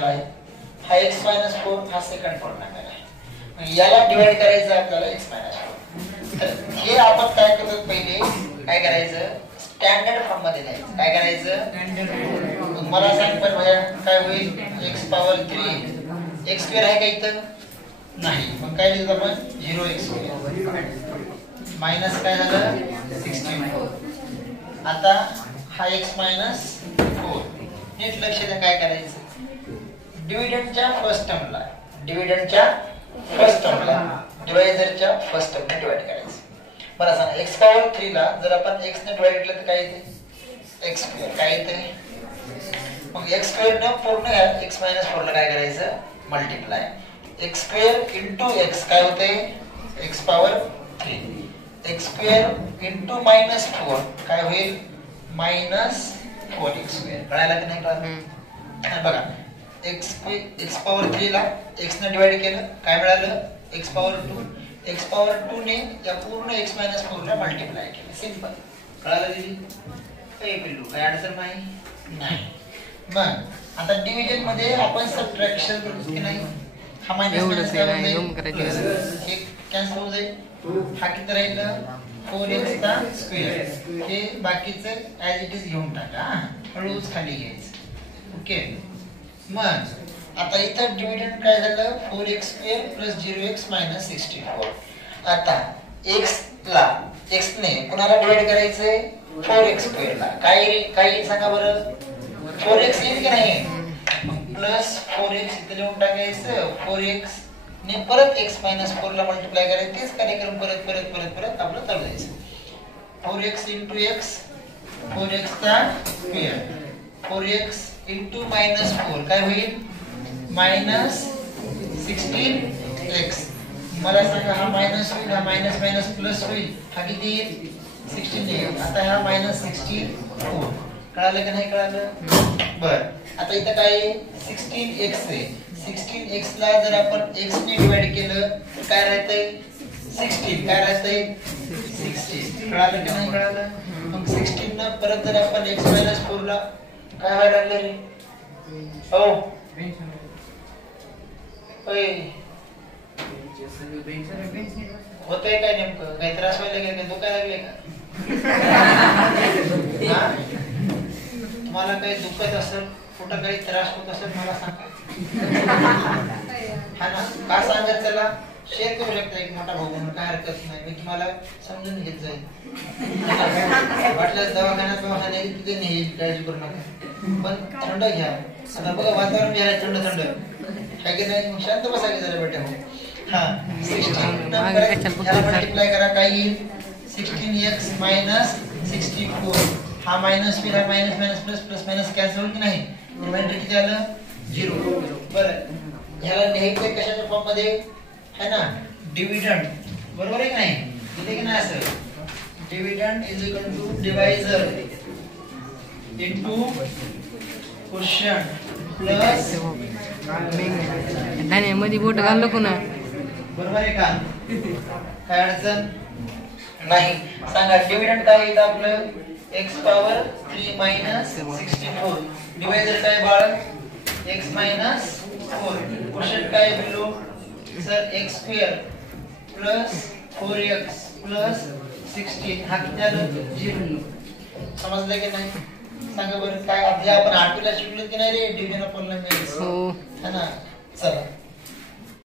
हा x minus 4 हा second polynomial आहे. याला डिवाइड करायचं आपल्याला x मायनस 4. तर हे आपण काय करतो, पहिले काय करायचं, स्टँडर्ड फॉर्म मध्ये लिहायचं. काय करायचं, मला सांग पण भैया काय होईल, x पॉवर 3 x स्क्वेअर आहे का इथं, नाही, मग काय लिहितो आपण 0x स्क्वेअर मायनस काय झालं 64. आता हा x मायनस 4 नीट लक्ष द्या. काय करायचं, डिव्हिडंडच्या फर्स्ट टर्मला डिवायझरच्या फर्स्ट टर्मने डिवाइड करायचं. मला सांगा x पॉवर 3 ला जर आपण x ने डिवाइड केलं तर काय येते, x स्क्वेअर. काय येते, मग x स्क्वेअर ने पूर्ण x मायनस 4 ला काय करायचं, multiply. x square into x काय होते, x power 3. x square into minus 4 काय होईल, मायनस 4x स्क्वेअर. कळायला की नाही कळालं, बघा x पॉवर 3 ला x ने डिवाइड केलं काय मिळालं, x पॉवर 2. x पॉवर 2 ने या पूर्ण x मायनस 4 ला मल्टिप्लाय केलं. सिंपल. कळालं दीदी, काही पिल्लू काय अडचण नाही. मग आता डिव्हिजन मध्ये आपण सबट्रॅक्शन करतो की नाही, हा मायनस हे कॅन्सल होऊन जाईल. हा किती राहील 4x चा स्क्वेअर. हे बाकीचं ऍज इट इज घेऊन टाका, हळूच खाली घ्यायचं. ओके. मग आता इथं डिव्हिडंड काय झालं, 4x square plus 0x minus 64. आता x ने कुणाला डिवाइड करायचंय, 4x स्क्वेअर ला. काय सांगा बरं, 4x येईल की नाही, प्लस 4x इथे लिहून टाकायचं. 4x ने परत x मायनस 4 ला मल्टिप्लाय करायचं. तेच कार्यक्रम परत आपलं चालू जायचं. 4x इंटू x 4x चा स्क्वेअर, 4x इंटू मायनस 4 काय होईल, मायनस 16x. मला सांगा हा मायनस होईल, हा मायनस मायनस प्लस होईल, हा किती येईल 16 येईल. आता हा मायनस 64. कळालं की नाही कळालं, बर. आता इथं काय आहे 16x आहे. 16x ला जर आपण x ने डिवाइड केलं काय राहतंय 16. काय राहतंय 16. कळालं की नाही कळालं, मग 16 न परत जर आपण x मायनस 4 ला काय व्हायला लागलं रे, हो होतंय काय, नेमकं काही त्रास व्हायला काय दुखायला लागले का, तुम्हाला काही दुखत असेल, कुठं काही त्रास होत असेल मला सांगा. हा ना, का सांगत चला शेअर करू शकता एक मोठा भाऊ म्हणून, काय हरकत नाही, मी तुम्हाला समजून घेत जाईल. वाटल्यास दवाखान्यात तिथे नाही, काळजी करू नका, पण थंड घ्या. आता बघा वातावरण घ्या थंड काय की नाही, मग शांत बसा की जरा बेटा. हा 16 मल्टिप्लाय करा काय येईल, 16x मायनस 64. हा मायनस होईल, हा minus minus plus plus minus cancel होईल की नाही, रिमाइंडर किती आलं 0. बरं, ह्याला लिहायचं कशाच्या फॉर्म मध्ये है ना, डिव्हिडंड. बरोबर आहे की नाही, लिहिले की नाही असं, dividend is equal to divisor into quotient plus नाही मध्ये बोट घाललो पुन्हा. बरोबर आहे का, काय अडचण नाही. सांगा डिव्हिडंड काय येतं आपलं, x पॉवर 3 मायनस 64. डिवायझर काय बाळ, x मायनस 4. क्वोशियंट काय below sir, x square plus 4x plus 16. हा किती आलं 0. समजलं की नाही सांगा बरं. काय आपण आठवीला शिकलो की नाही रे, डिव्हिजन ऑफ पॉलिनॉमियल्स, है ना.